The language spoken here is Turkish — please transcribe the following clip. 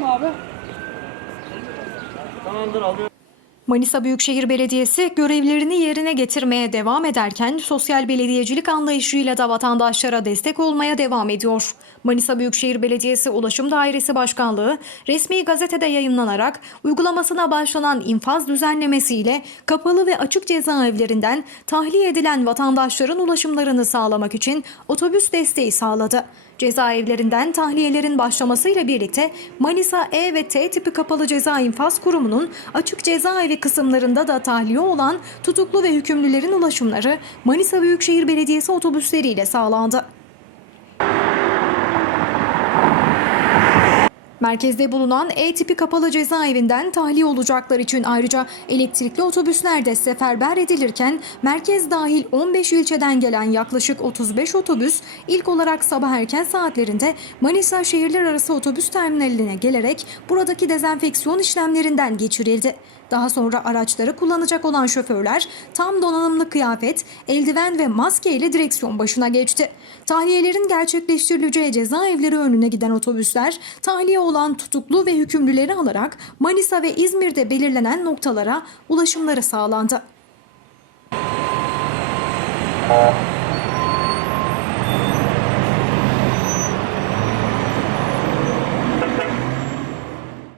Tamam mı abi? Tamamdır alıyorum. Manisa Büyükşehir Belediyesi görevlerini yerine getirmeye devam ederken sosyal belediyecilik anlayışıyla da vatandaşlara destek olmaya devam ediyor. Manisa Büyükşehir Belediyesi Ulaşım Dairesi Başkanlığı resmi gazetede yayınlanarak uygulamasına başlanan infaz düzenlemesiyle kapalı ve açık cezaevlerinden tahliye edilen vatandaşların ulaşımlarını sağlamak için otobüs desteği sağladı. Cezaevlerinden tahliyelerin başlamasıyla birlikte Manisa E ve T tipi kapalı ceza infaz kurumunun açık cezaevi kısımlarında da tahliye olan tutuklu ve hükümlülerin ulaşımları Manisa Büyükşehir Belediyesi otobüsleriyle sağlandı. Merkezde bulunan E tipi kapalı cezaevinden tahliye olacaklar için ayrıca elektrikli otobüsler de seferber edilirken merkez dahil 15 ilçeden gelen yaklaşık 35 otobüs ilk olarak sabah erken saatlerinde Manisa şehirler arası otobüs terminaline gelerek buradaki dezenfeksiyon işlemlerinden geçirildi. Daha sonra araçları kullanacak olan şoförler tam donanımlı kıyafet, eldiven ve maske ile direksiyon başına geçti. Tahliyelerin gerçekleştirileceği cezaevleri önüne giden otobüsler tahliye olan tutuklu ve hükümlüleri alarak Manisa ve İzmir'de belirlenen noktalara ulaşımları sağlandı.